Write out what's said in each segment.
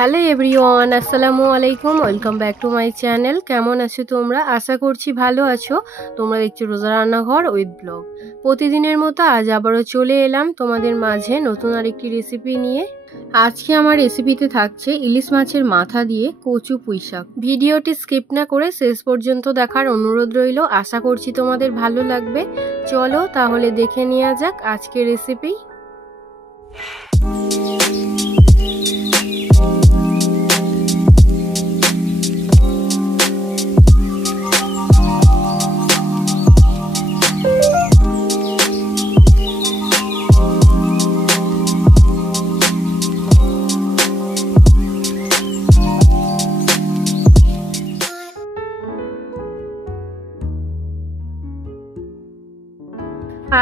Hello everyone, আসসালামু আলাইকুম। Welcome back to my channel. কেমন আছো তোমরা? আশা করছি ভালো আছো। তোমরা দেখছো রোজা রান্নাঘর উইথ ব্লগ। প্রতিদিনের মতো আজ আবারও চলে এলাম তোমাদের মাঝে নতুন আরেকটি রেসিপি নিয়ে। আজকে আমার রেসিপিতে থাকছে ইলিশ মাছের মাথা দিয়ে কচু পুঁই শাক। ভিডিওটি স্কিপ না করে শেষ পর্যন্ত দেখার অনুরোধ রইল। আশা করছি তোমাদের ভালো লাগবে। চলো তাহলে দেখে নেওয়া যাক আজকের রেসিপি।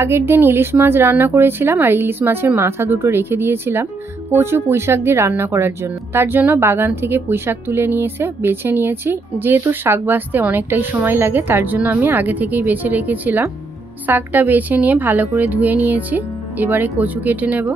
আগের দিন ইলিশ মাছ রান্না করেছিলাম আর ইলিশ মাছের মাথা দুটো রেখে দিয়েছিলাম কচু পুঁই শাক দিয়ে রান্না করার জন্য। তার জন্য বাগান থেকে পুঁই শাক তুলে নিয়ে এসে বেছে নিয়েছি। যেহেতু শাক বাছতে অনেকটাই সময় লাগে তার জন্য আমি আগে থেকেই বেছে রেখেছিলাম। শাকটা বেছে নিয়ে ভালো করে ধুয়ে নিয়েছি। এবারে কচু কেটে নেব।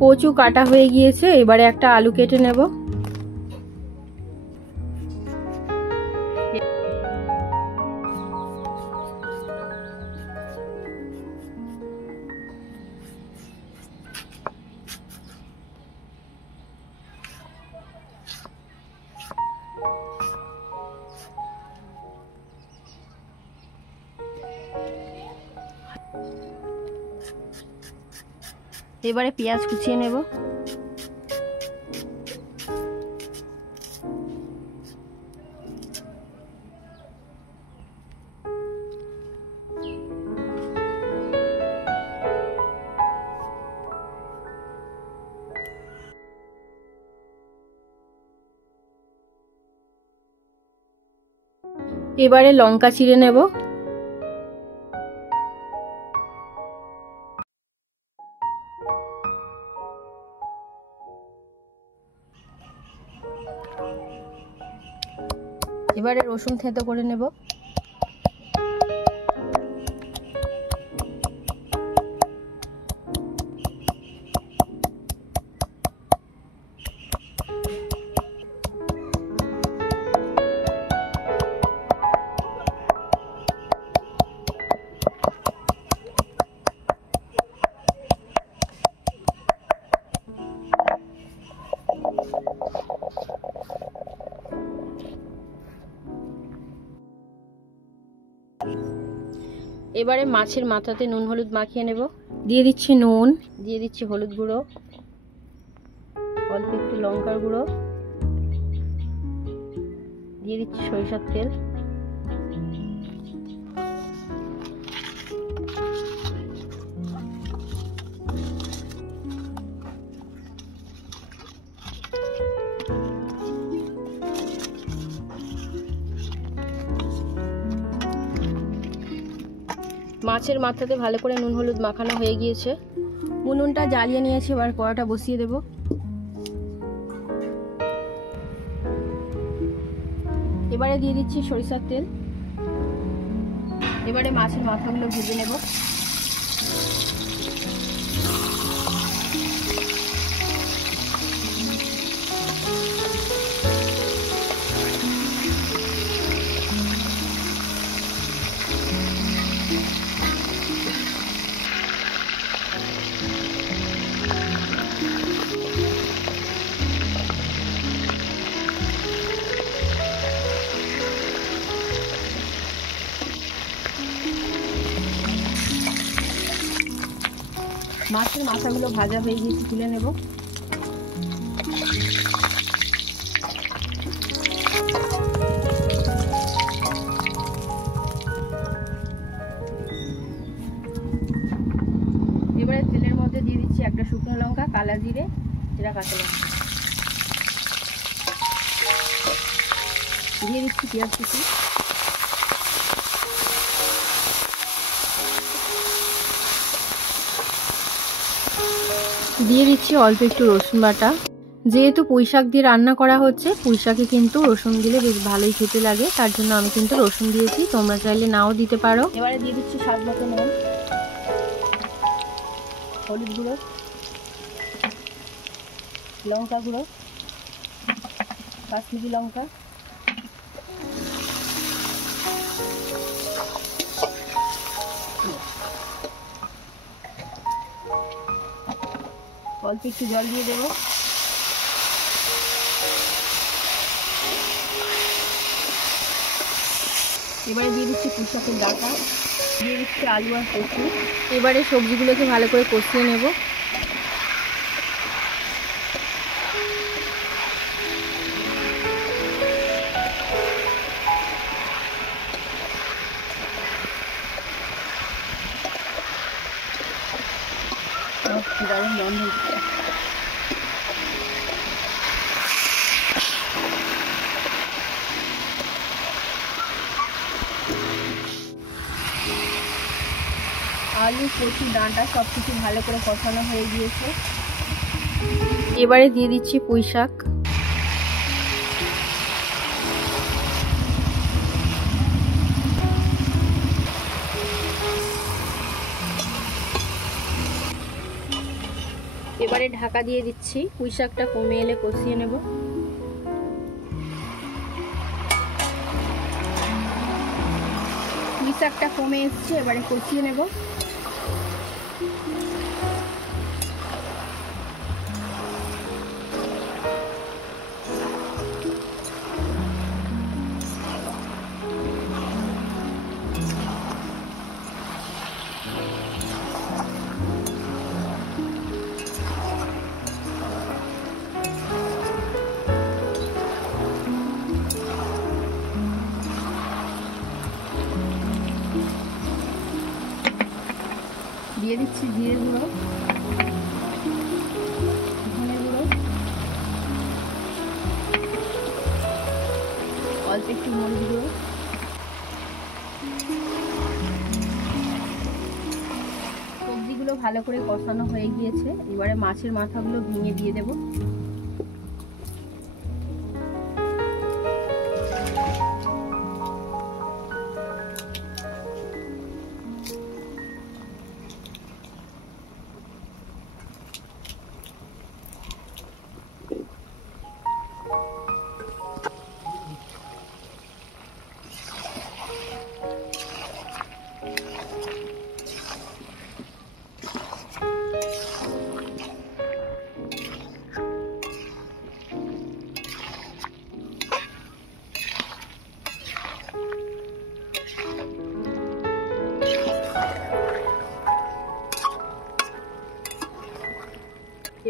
কচু কাটা হয়ে গিয়েছে। এবারে একটা আলু কেটে নেব। এবারে পেঁয়াজ কুচিয়ে নেব। এবারে লঙ্কা চিড়ে নেব। এবারে রসুন থেঁতো করে নেব। এবারে মাছের মাথাতে নুন হলুদ মাখিয়ে নেব। দিয়ে দিচ্ছি নুন, দিয়ে দিচ্ছি হলুদ গুঁড়ো, অল্প একটু লঙ্কার গুঁড়ো, দিয়ে দিচ্ছি সরিষার তেল। মাছের মাথাতে ভালো করে নুন হলুদ মাখানো হয়ে গিয়েছে। উনুনটা জ্বালিয়ে নিয়েছি। এবার কড়াটা বসিয়ে দেব। এবারে দিয়ে দিচ্ছি সরিষার তেল। এবারে মাছের মাথাগুলো ভেজে নেব। মাছের মাথাগুলো ভাজা হয়ে গিয়েছে, তুলে নেব। এবারে তেলের মধ্যে দিয়ে দিচ্ছি একটা শুকনো লঙ্কা, কালা জিরে, জিরা, কাঁচা লঙ্কা, দিয়ে দিচ্ছি পেঁয়াজ কুচি, দিয়ে দিচ্ছি অল্প একটু রসুন বাটা। যেহেতু পুঁইশাক দিয়ে রান্না করা হচ্ছে, পুঁইশাকে কিন্তু রসুন দিলে বেশ ভালোই খেতে লাগে, তার জন্য আমি কিন্তু রসুন দিয়েছি, তোমরা চাইলে নাও দিতে পারো। এবারে দিয়ে দিচ্ছি স্বাদ মতো নুন, হলুদ গুঁড়ো, লঙ্কা গুঁড়ো, কাশ্মীরি লঙ্কা, অল্প একটু জল দিয়ে দেবো। এবারে দিয়ে দিচ্ছি পুঁইশাকের ডাঁটা, দিয়ে দিচ্ছি আলু আর কচু। এবারে সবজিগুলোকে ভালো করে কষিয়ে নেব। দারুণ গন্ধ হচ্ছে। আলু, কচু, ডাঁটা সব কিছু ভালো করে কষানো হয়ে গিয়েছে। এবারে দিয়ে দিচ্ছি পুঁই শাক। এবারে ঢাকা দিয়ে দিচ্ছি, পুঁই শাকটা কমে এলে কষিয়ে নেব। পুঁই শাকটা কমে এসছে, এবারে কষিয়ে নেব। দিয়ে দিচ্ছি জিরে গুঁড়ো, ধনে গুঁড়ো, অল্প একটু মরিচ গুঁড়ো, সবজিগুলো ভালো করে কষানো হয়ে গিয়েছে। এবারে মাছের মাথাগুলো ভেঙে দিয়ে দেব।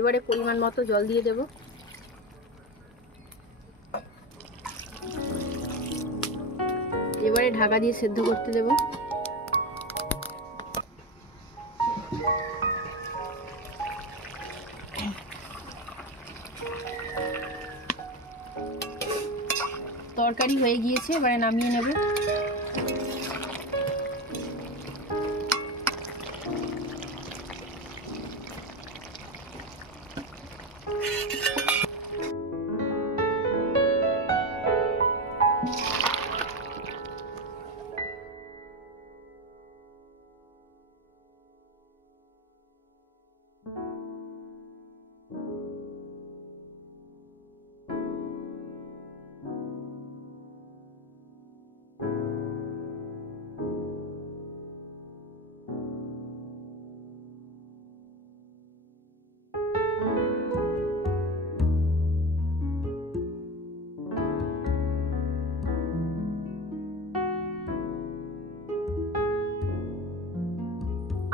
এবারে পরিমাণ মতো জল দিয়ে দেব। এবারে ঢাকা দিয়ে সেদ্ধ করতে দেব। তরকারি হয়ে গিয়েছে, এবারে নামিয়ে নেব।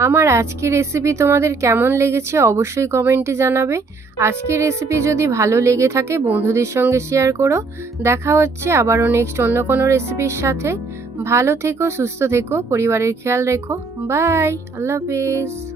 আমার আজকের রেসিপি তোমাদের কেমন লেগেছে অবশ্যই কমেন্টে জানাবে। আজকের রেসিপি যদি ভালো লেগে থাকে বন্ধুদের সঙ্গে শেয়ার করো। দেখা হচ্ছে আবারও নেক্সট অন্য কোনো রেসিপির সাথে। ভালো থেকো, সুস্থ থেকো, পরিবারের খেয়াল রেখো। বাই, আল্লাহ হাফেজ।